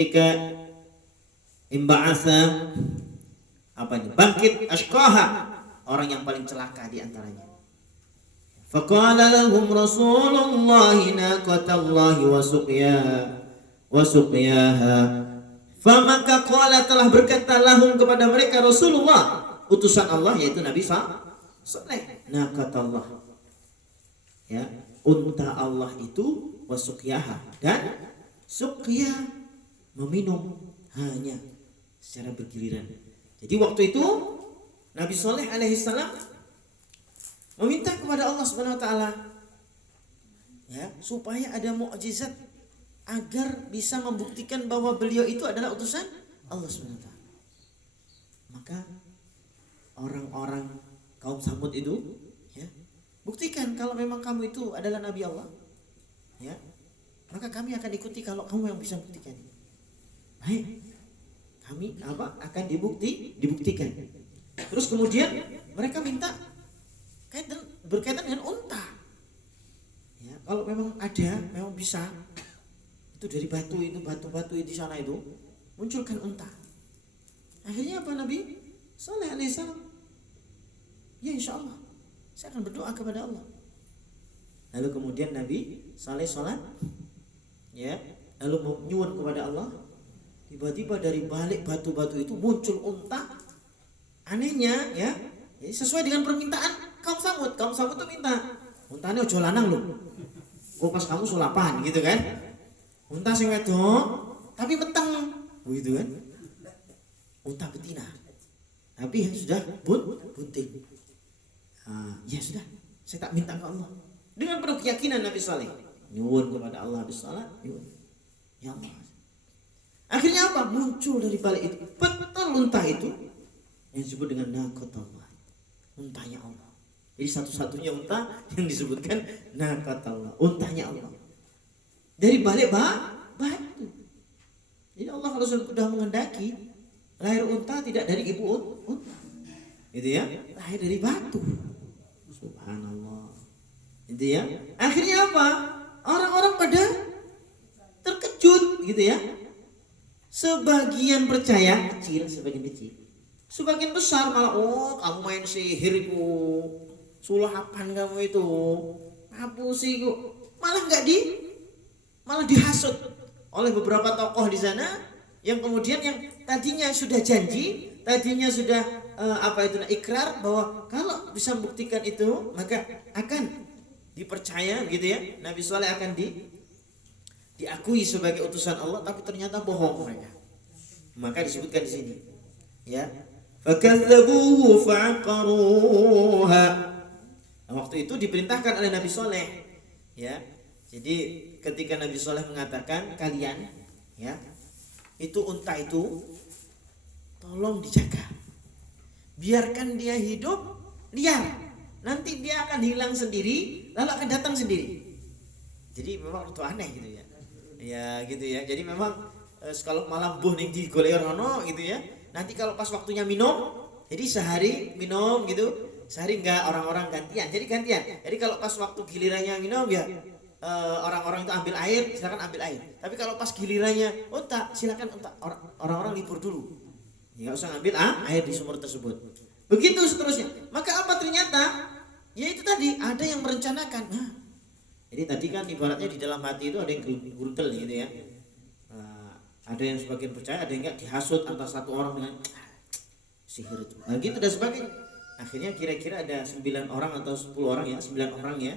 ketika imba'asa bangkit ashqaha, orang yang paling celaka di antaranya. Faqala lahum Rasulullahi naqatallahi wa suqyaha. Famaka qala, telah berkata lahum kepada mereka Rasulullah, utusan Allah yaitu Nabi Saleh, naqatallah, ya, unta Allah itu, wa suqyaha, dan suqya, meminum hanya secara bergiliran. Jadi waktu itu Nabi Saleh alaihissalam meminta kepada Allah Subhanahu wa taala, ya, supaya ada mukjizat agar bisa membuktikan bahwa beliau itu adalah utusan Allah Subhanahu wa taala. Maka orang-orang kaum Samud itu, ya, buktikan kalau memang kamu itu adalah nabi Allah, ya, maka kami akan ikuti kalau kamu yang bisa buktikan. Baik, kami akan dibuktikan. Terus kemudian mereka minta berkaitan dengan unta. Ya, kalau memang ada, memang bisa, itu dari batu di sana itu munculkan unta. Akhirnya apa, Nabi Saleh alaihissalam, ya insya Allah saya akan berdoa kepada Allah. Lalu kemudian Nabi Saleh sholat, ya, lalu menyuwun kepada Allah. Tiba-tiba dari balik batu-batu itu muncul unta. Anehnya, ya, sesuai dengan permintaan kaum Samud. Kaum Samud itu minta untane ojo lanang lho, kok pas kamu sulapan gitu kan. Unta sing wedok tapi meteng begitu kan. Unta betina tapi sudah bunting. Ya sudah, saya tak minta ke Allah. Dengan penuh keyakinan Nabi Saleh nyuwun kepada Allah habis salat, ya Allah. Akhirnya apa? Muncul dari balik itu betul unta itu yang disebut dengan naqatullah, untanya Allah. Jadi satu-satunya unta yang disebutkan naqatullah, untanya Allah. Dari balik batu. Jadi Allah kalau sudah menghendaki lahir unta tidak dari ibu unta, gitu ya, lahir dari batu. Subhanallah. Gitu ya. Akhirnya apa? Orang-orang pada terkejut, gitu ya. Sebagian percaya kecil, sebagian kecil. Sebagian besar malah, oh kamu main sihir itu, sulapan kamu itu, apa sih kok? Malah dihasut oleh beberapa tokoh di sana yang kemudian yang tadinya sudah janji, tadinya sudah ikrar bahwa kalau bisa membuktikan itu maka akan dipercaya, gitu ya. Nabi Saleh akan diakui sebagai utusan Allah, tapi ternyata bohong mereka. Maka disebutkan di sini, ya, fakadzabuhu fa'aqaruha. Waktu itu diperintahkan oleh Nabi Saleh, ya. Jadi ketika Nabi Saleh mengatakan, kalian, ya, itu unta itu tolong dijaga, biarkan dia hidup liar, nanti dia akan hilang sendiri lalu akan datang sendiri. Jadi memang itu aneh, gitu ya. Ya gitu ya. Jadi memang kalau malam buh ning digoleki ono gitu ya. Nanti kalau pas waktunya minum, jadi sehari minum gitu, sehari enggak, orang-orang gantian. Jadi gantian. Jadi kalau pas waktu gilirannya minum ya orang-orang itu ambil air, silakan ambil air. Tapi kalau pas gilirannya unta, silakan unta, orang-orang libur dulu. Enggak usah ambil air di sumur tersebut. Begitu seterusnya. Maka apa ternyata? Ya itu tadi ada yang merencanakan. Jadi tadi kan ibaratnya di dalam hati itu ada yang gurudel gitu ya. Ada yang sebagian percaya, ada yang enggak, dihasut antara satu orang dengan sihir itu. Nah gitu dan sebagainya. Akhirnya kira-kira ada 9 orang atau 10 orang ya, 9 orang ya,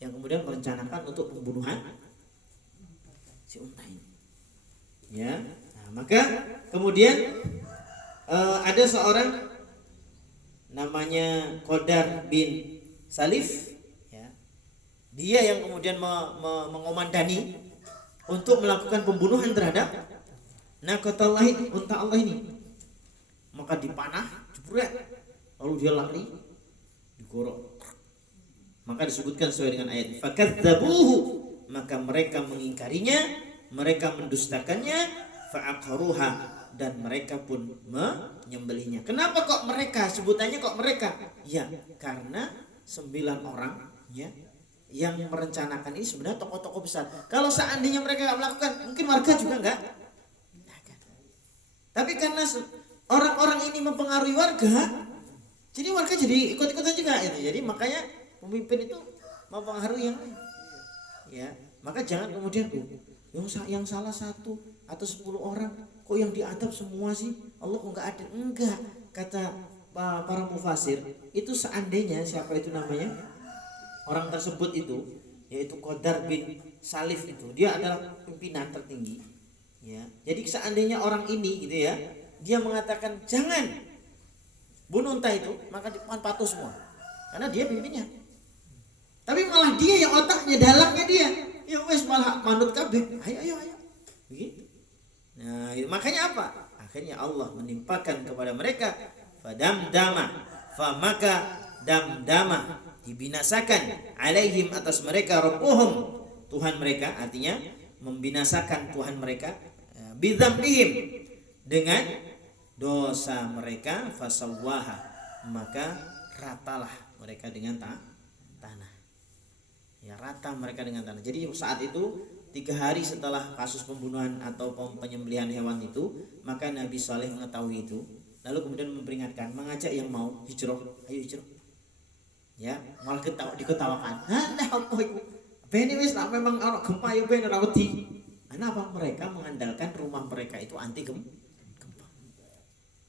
yang kemudian merencanakan untuk pembunuhan si unta ini. Ya. Nah, maka kemudian ada seorang namanya Qadar bin Salif, dia yang kemudian mengomandani untuk melakukan pembunuhan terhadap naqatullah, unta Allah ini. Maka dipanah, jebret, lalu dia lari, digorok. Maka disebutkan sesuai dengan ayat, fakadzabuhu, maka mereka mengingkarinya, mereka mendustakannya, fa'aqaruha, dan mereka pun menyembelihnya. Kenapa kok mereka? Sebutannya kok mereka? Ya, karena 9 orang, ya, yang merencanakan ini sebenarnya tokoh-tokoh besar. Kalau seandainya mereka nggak melakukan, mungkin warga juga Tapi karena orang-orang ini mempengaruhi warga, jadi warga jadi ikut-ikutan juga itu. Jadi makanya pemimpin itu mempengaruhi yang lain. Ya, maka jangan kemudian yang salah satu atau 10 orang kok yang diadab semua sih? Allah kok enggak ada? Enggak. Kata para mufasir, itu seandainya siapa itu namanya? Orang tersebut itu yaitu Qadar bin Salif itu, dia adalah pimpinan tertinggi. Ya. Jadi seandainya orang ini gitu ya, dia mengatakan jangan bunuh unta itu, maka patuh semua. Karena dia pimpinnya. Tapi malah dia yang otaknya, dalangnya dia. Ya wes malah manut kabeh. Ayo. Begitu. Nah, makanya apa? Akhirnya Allah menimpakan kepada mereka fadamdama, famaka damdama, dibinasakan alaihim atas mereka rabbuhum, Tuhan mereka, artinya membinasakan Tuhan mereka bidzambihim, dengan dosa mereka, fasawwaha, maka ratalah mereka dengan tanah. Ya, rata mereka dengan tanah. Jadi saat itu 3 hari setelah kasus pembunuhan atau penyembelihan hewan itu, maka Nabi Saleh mengetahui itu, lalu kemudian memperingatkan, mengajak yang mau hijrah, ayo hijrah. Ya, malah diketawakan. Nah, apa itu? Bene wis memang ana gempa ya ben ora wedi. Kenapa? Mereka mengandalkan rumah mereka itu anti gempa.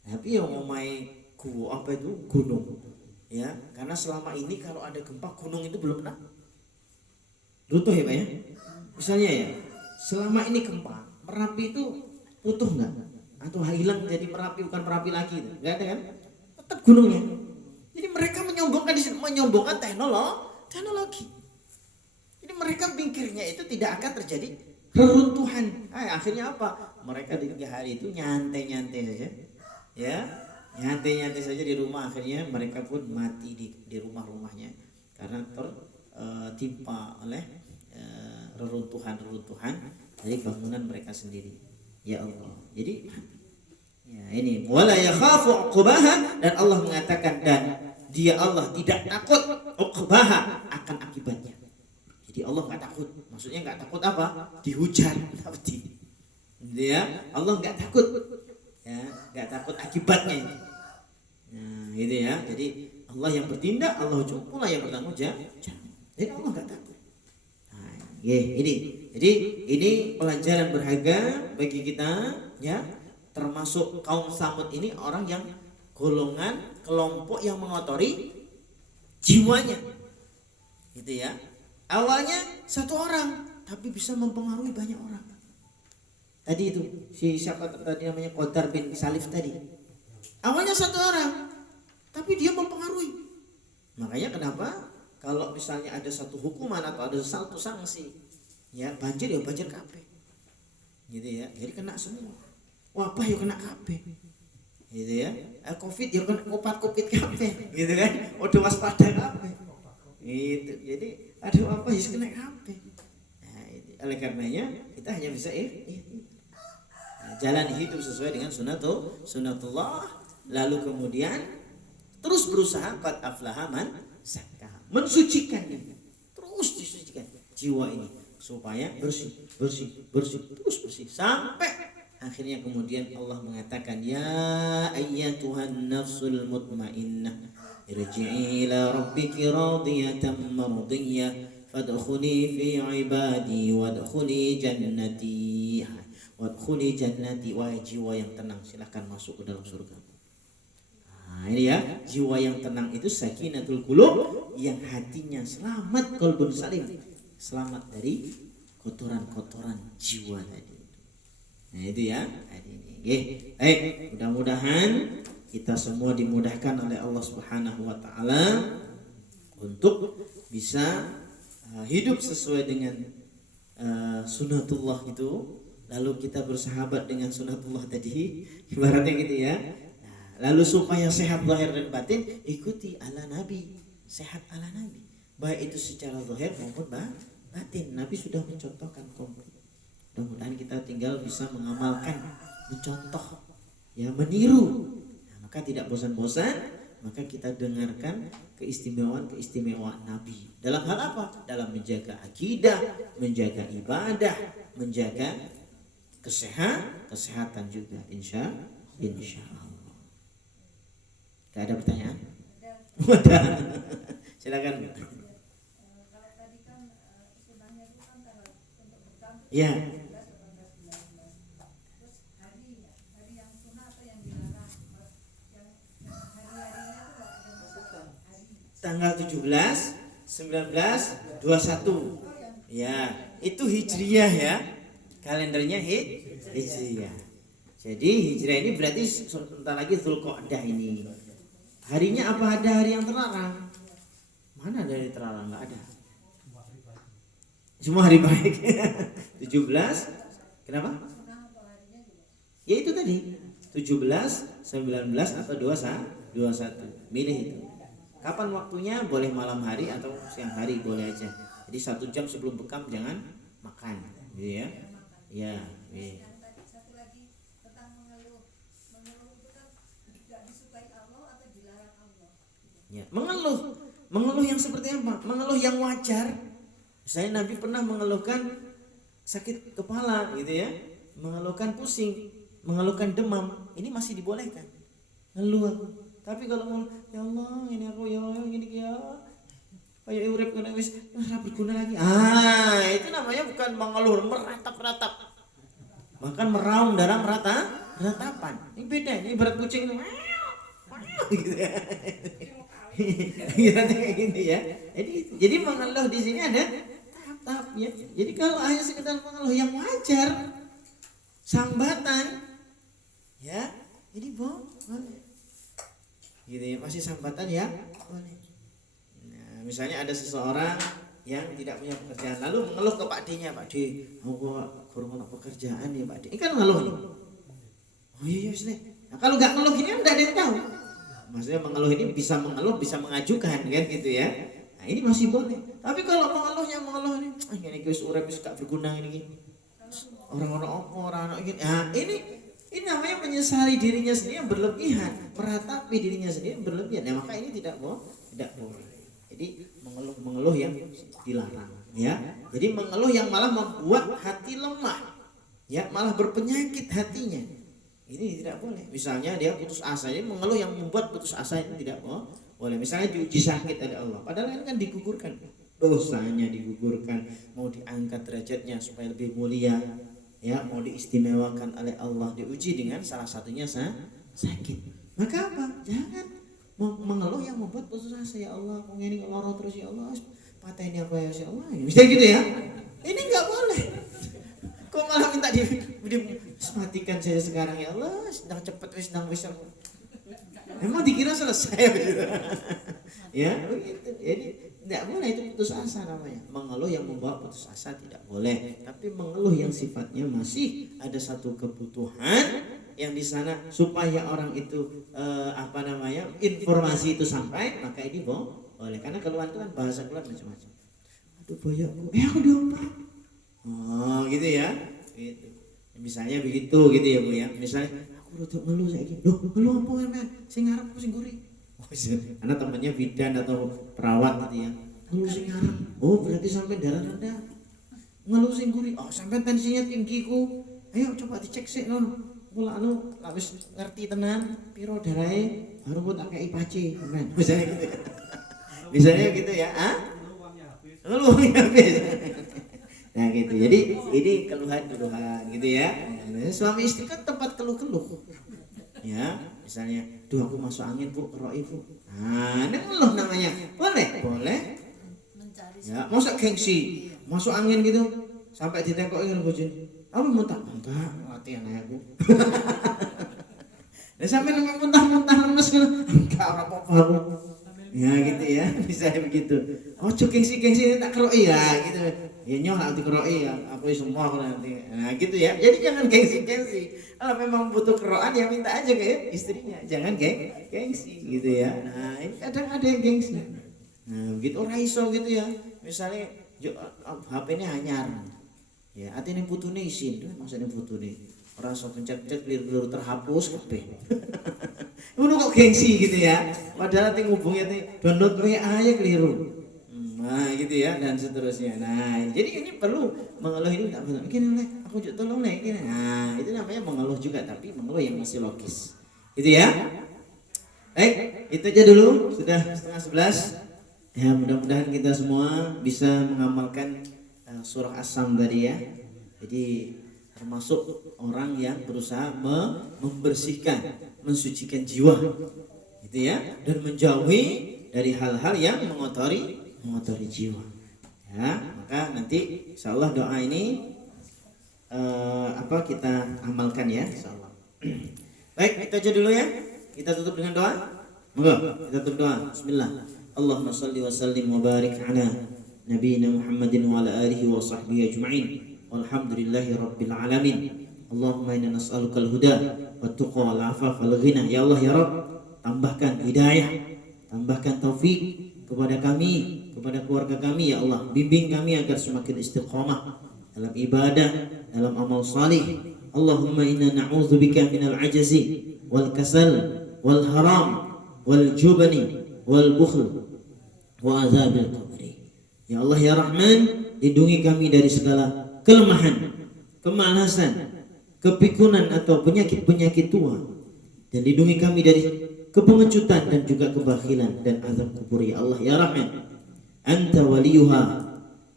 Tapi yang omahe gua apa itu gunung. Ya, karena selama ini kalau ada gempa gunung itu belum pernah runtuh ya Pak ya. Misalnya ya, selama ini gempa, Merapi itu utuh enggak? Atau hilang jadi Merapi bukan Merapi lagi itu? Enggak ada kan? Tetap gunungnya. Jadi mereka menyombongkan teknologi. Jadi mereka pikirnya itu tidak akan terjadi reruntuhan. Akhirnya apa? Mereka di 3 hari itu nyantai saja. Ya, nyantai saja di rumah. Akhirnya mereka pun mati di rumah-rumahnya karena tertimpa oleh reruntuhan dari bangunan mereka sendiri. Ya Allah. Jadi ya ini wala yakhafu uqbaha, dan Allah mengatakan dan dia Allah tidak takut uqbaha, akan akibatnya. Jadi Allah enggak takut. Maksudnya enggak takut apa? Dihujan. Dia Allah enggak takut. Ya, enggak takut akibatnya. Nah, gitu ya. Jadi Allah yang bertindak, Allah pula yang bertanggung jawab. Jadi Allah enggak takut. Jadi ini pelajaran berharga bagi kita ya, termasuk kaum Samud ini orang yang golongan kelompok yang mengotori jiwanya. Gitu ya. Awalnya 1 orang tapi bisa mempengaruhi banyak orang. Tadi itu siapa tadi namanya Qadar bin Salif tadi. Awalnya 1 orang tapi dia mempengaruhi. Makanya kenapa kalau misalnya ada satu hukuman atau ada satu sanksi, ya banjir kabeh. Gitu ya. Jadi kena semua. Wabah ya kena kabeh. Gitu ya. Covid ya kena Covid kabeh. Gitu kan. Udah waspada kabeh. Gitu. Jadi ada apa ya kena kabeh. Nah, oleh karenanya kita hanya bisa jalan hidup sesuai dengan sunnatullah, lalu kemudian terus berusaha qad aflaha man zakkaha, mensucikan ini, terus disucikan jiwa ini supaya bersih terus bersih sampai akhirnya kemudian Allah mengatakan ya ayyatuhan nafsul mutmainnah irji'i ila rabbiki radiyatan mardiyah fadkhuli fi ibadi wadkhuli jannati wahai jiwa yang tenang, silahkan masuk ke dalam surga. Nah, ini ya, jiwa yang tenang itu sakinatul qulub, yang hatinya selamat, qalbun salim, selamat dari kotoran-kotoran jiwa tadi. Nah, itu ya. Baik, mudah-mudahan kita semua dimudahkan oleh Allah Subhanahu wa taala untuk bisa hidup sesuai dengan sunnatullah itu, lalu kita bersahabat dengan sunnatullah tadi, ibaratnya gitu ya. Lalu supaya sehat zahir dan batin, ikuti ala Nabi, sehat ala Nabi, baik itu secara zahir maupun batin. Nabi sudah mencontohkan komplit. Mudah-mudahan kita tinggal bisa mengamalkan, mencontoh, ya meniru. Nah, maka tidak bosan-bosan, maka kita dengarkan keistimewaan Nabi. Dalam hal apa? Dalam menjaga akidah, menjaga ibadah, menjaga kesehatan juga insya Insya Allah. Gak ada pertanyaan? Ada. Silakan. Kalau tadi kan sunahnya itu kan tanggal untuk bertamu. Ya. Terus hari yang sunah atau yang dilarang? Yang hari-harinya itu yang besar hari. Tanggal 17, 19, 21. Ya, itu hijriyah ya. Kalendernya hijriyah. Jadi hijriyah ini berarti sebentar lagi Dzulqa'dah ini. Harinya apa ada hari yang terlarang? Mana ada hari terlarang? Enggak ada. Semua hari baik. 17. Kenapa? Ya itu tadi. 17, 19 atau 21. Milih itu. Kapan waktunya? Boleh malam hari atau siang hari, boleh aja. Jadi 1 jam sebelum bekam jangan makan, gitu ya. Ya. Satu lagi tentang mengeluh. Mengeluh itu kan tidak disukai Allah atau dilarang Allah. Ya, mengeluh yang seperti apa? Mengeluh yang wajar. Saya Nabi pernah mengeluhkan sakit kepala gitu ya, mengeluhkan pusing, mengeluhkan demam. Ini masih dibolehkan. Ngeluh aku. Tapi kalau mau ya Allah, ini aku ya gini ya. Kayak urip kena wis ora berguna lagi. Itu namanya bukan mengeluh, meratap-ratap. Bahkan meraung dalam ratapan. Ini beda, ini ibarat kucing itu. Gitu ya. Kayak gitu ya. Jadi mengeluh di sini ada tahap ya. Jadi kalau hanya sekedar mengeluh yang wajar, sambatan, ya, ini boleh. Gitu ya, masih sambatan ya, boleh. Nah, misalnya ada seseorang yang tidak punya pekerjaan lalu mengeluh ke Pak D-nya, Pak D, aku kurang ada pekerjaan ya Pak D. Ini kan mengeluh nih. Oh iya sih. Nah, kalau nggak ngeluh gini kan nggak ada yang tahu. Maksudnya mengeluh ini bisa mengeluh, bisa mengajukan kan gitu ya. Nah ini masih boleh. Tapi kalau mengeluh ini, ini guys urip wis gak berguna ini. Orang ini. Nah ini namanya menyesali dirinya sendiri yang berlebihan, meratapi dirinya sendiri yang berlebihan. Nah maka ini tidak boleh. Jadi mengeluh yang dilarang, ya. Jadi mengeluh yang malah membuat hati lemah, ya, malah berpenyakit hatinya. Ini tidak boleh. Misalnya dia putus asa, jadi mengeluh yang membuat putus asa itu tidak boleh. Misalnya diuji sakit oleh Allah, padahal kan digugurkan, dosanya digugurkan, mau diangkat derajatnya supaya lebih mulia, ya, mau diistimewakan oleh Allah, diuji dengan salah satunya sakit. Maka apa? Jangan mengeluh yang membuat putus asa. Ya Allah, kok ini loro terus ya Allah, patah ini apa ya Allah. Bisa gitu ya? Ini nggak boleh. Kok malah minta matikan saya sekarang ya Allah, sedang cepat sedang bisa. Emang dikira selesai gitu. Ya, begitu. Jadi tidak boleh, itu putus asa namanya. Mengeluh yang membawa putus asa tidak boleh. Tapi mengeluh yang sifatnya masih ada satu kebutuhan yang di sana supaya orang itu informasi itu sampai, maka ini boleh. Karena keluhan itu kan bahasa keluhan macam-macam. Aduh boyokku, aku diompah. Oh gitu ya, gitu. Misalnya begitu gitu ya Bu ya. Misalnya aku rodok ngeluh saiki. Loh, ngeluh apa men? Sing ngarep apa sing gurih? Karena temannya bidan atau perawat gitu ya. Ngeluh sing ngarep. Oh, berarti sampai darah rendah. Ngeluh sing gurih. Oh, sampai tensinya tinggi ku. Ayo coba dicek sik ngono. Mula wis ngerti tenan piro darahe baru tak kei pace, men. Misalnya gitu. Misalnya gitu ya. Ngeluh habis. Nah gitu, jadi ini keluhan gitu ya. Nah, suami istri kan tempat keluh-keluh, ya. Misalnya, duh aku masuk angin Bu, keroi Bu. Nah, ini ngeluh namanya, boleh. Ya, masa gengsi, masuk angin gitu, sampai ditengkokin bojone. Apa muntah? Enggak, latihan aja Bu. Nah, sampai muntah lemes gitu, enggak apa-apa Bu. Ya gitu ya, bisa begitu. Ojo gengsi tak keroi ya gitu. Ya nyoh nanti keroi ya, aku semua nanti. Nah gitu ya. Jadi jangan gengsi. Kalau memang butuh keroan ya minta aja ke istrinya. Jangan gengsi gitu ya. Nah ini kadang ada yang gengsi. Nah begitu orang iso gitu ya. Misalnya HP-nya hanyar. Ya artinya putune isin, maksudnya putune. Orang so pencet-pencet keliru terhapus kabeh. Ngono kok gengsi gitu ya. Padahal nanti ngubungnya download WA aja keliru. Nah gitu ya, dan seterusnya. Nah jadi ini perlu mengeluh ini tak benar. Mungkin aku aku juga tolong nih. Nah, itu namanya mengeluh juga, tapi mengeluh yang masih logis. Itu ya. Baik, itu aja dulu. Sudah 10:30. Ya, mudah-mudahan kita semua bisa mengamalkan surah As-Sam tadi ya. Jadi termasuk orang yang berusaha membersihkan, mensucikan jiwa, gitu ya, dan menjauhi dari hal-hal yang mengotori jiwa. Ya, maka nanti insyaallah doa ini kita amalkan ya, insyaallah. Baik, itu aja dulu ya. Kita tutup dengan doa. Monggo, kita tutup doa. Bismillah. Allahumma shalli wa sallim wa barik ala nabiyyina Muhammadin wa ala alihi wa sahbihi ajma'in. Walhamdulillahi rabbil alamin. Allahumma inna nas'aluka al-huda wat tuqa wal afaf wal ghina. Ya Allah ya Rabb, tambahkan hidayah, tambahkan taufik kepada kami, kepada keluarga kami ya Allah. Bimbing kami agar semakin istiqamah dalam ibadah, dalam amal salih. Allahumma inna na'udzubika minal ajazi wal kasal wal haram wal jubni wal bukhl wa azabil qabri. Ya Allah ya Rahman, lindungi kami dari segala kelemahan, kemalasan, kepikunan atau penyakit-penyakit tua, dan lindungi kami dari kepengecutan dan juga kebakhilan dan azab kubur ya Allah ya Rahman. Anta waliyuha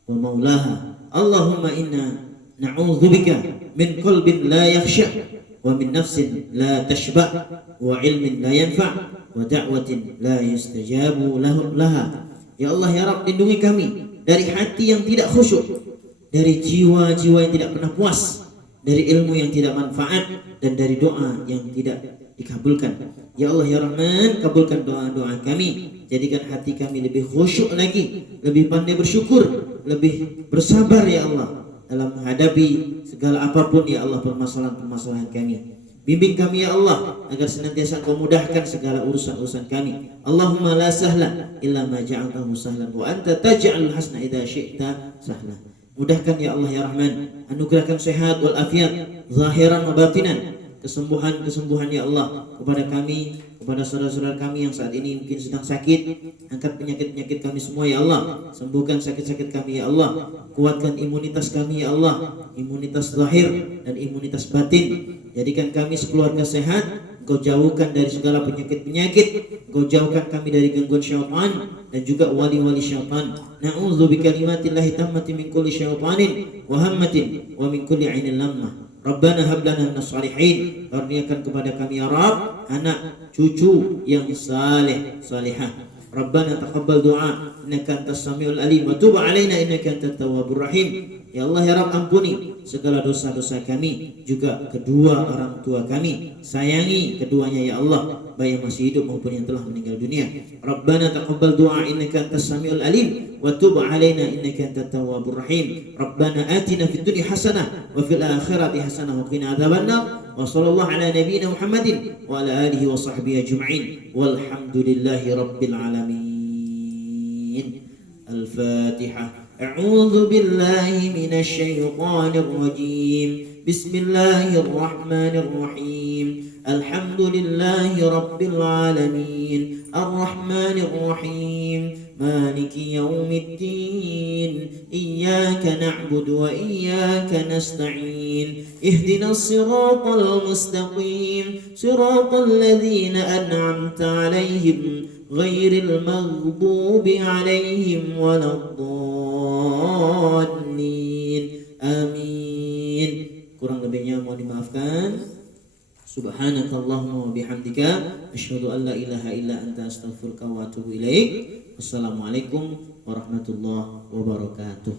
wa maulaha. Allahumma inna na'udzubika min qalbin la yakhsha wa min nafsin la tashba wa ilmin la yanfa wa da'watin la yustajabu laha. Ya Allah ya Rabb, lindungi kami dari hati yang tidak khusyuk, dari jiwa-jiwa yang tidak pernah puas, dari ilmu yang tidak manfaat, dan dari doa yang tidak dikabulkan. Ya Allah ya Rahman, kabulkan doa-doa kami, jadikan hati kami lebih khusyuk lagi, lebih pandai bersyukur, lebih bersabar ya Allah dalam menghadapi segala apapun ya Allah permasalahan-permasalahan kami. Bimbing kami ya Allah agar senantiasa Kau mudahkan segala urusan-urusan kami. Allahumma la sahla illa ma ja'altahu sahlan wa anta taj'alul hasna idza syi'ta sahla. Mudahkan ya Allah ya Rahman, anugerahkan sehat wal afiat zahiran wa batinan, kesembuhan ya Allah kepada kami, kepada saudara-saudara kami yang saat ini mungkin sedang sakit. Angkat penyakit-penyakit kami semua ya Allah, sembuhkan sakit-sakit kami ya Allah, kuatkan imunitas kami ya Allah, imunitas zahir dan imunitas batin. Jadikan kami sekeluarga sehat, Kau jauhkan dari segala penyakit-penyakit, Kau jauhkan kami dari gangguan syaitan dan juga wali-wali syaitan. Na'udzu bikalimatillahi tammati min kulli syaitanin wa hammatin wa min kulli 'ainin lammah. Rabbana hab lana minas shalihin. Karuniakan kepada kami ya Rabb anak cucu yang saleh salihah. Rabbana taqabbal du'a innaka antas samiul alim wa tub 'alaina innaka antat tawwabur rahim. Ya Allah ya Rabb, ampuni segala dosa-dosa kami, juga kedua orang tua kami. Sayangi keduanya ya Allah, baik yang masih hidup maupun yang telah meninggal dunia. Rabbana taqabbal du'a innaka antas samiul alim wa tub 'alaina innaka antat tawwabur rahim. Rabbana atina fid dunya hasanah wa fil akhirati hasanah wa qina adzabannar. Wa sallallahu ala nabiyyina Muhammadin wa ala alihi wa sahbihi ajma'in. Walhamdulillahi rabbil alamin. Al-Fatihah. أعوذ بالله من الشيطان الرجيم. بسم الله الرحمن الرحيم. الحمد لله رب العالمين الرحمن الرحيم مالك يوم الدين إياك نعبد وإياك نستعين اهدنا الصراط المستقيم صراط الذين أنعمت عليهم غير المغضوب عليهم ولا الضالين آمين. Kurang lebihnya mohon dimaafkan. Subhanakallahumma wa bihamdika asyhadu an la ilaha illa anta astaghfiruka wa atubu ilaik. Wassalamualaikum warahmatullahi wabarakatuh.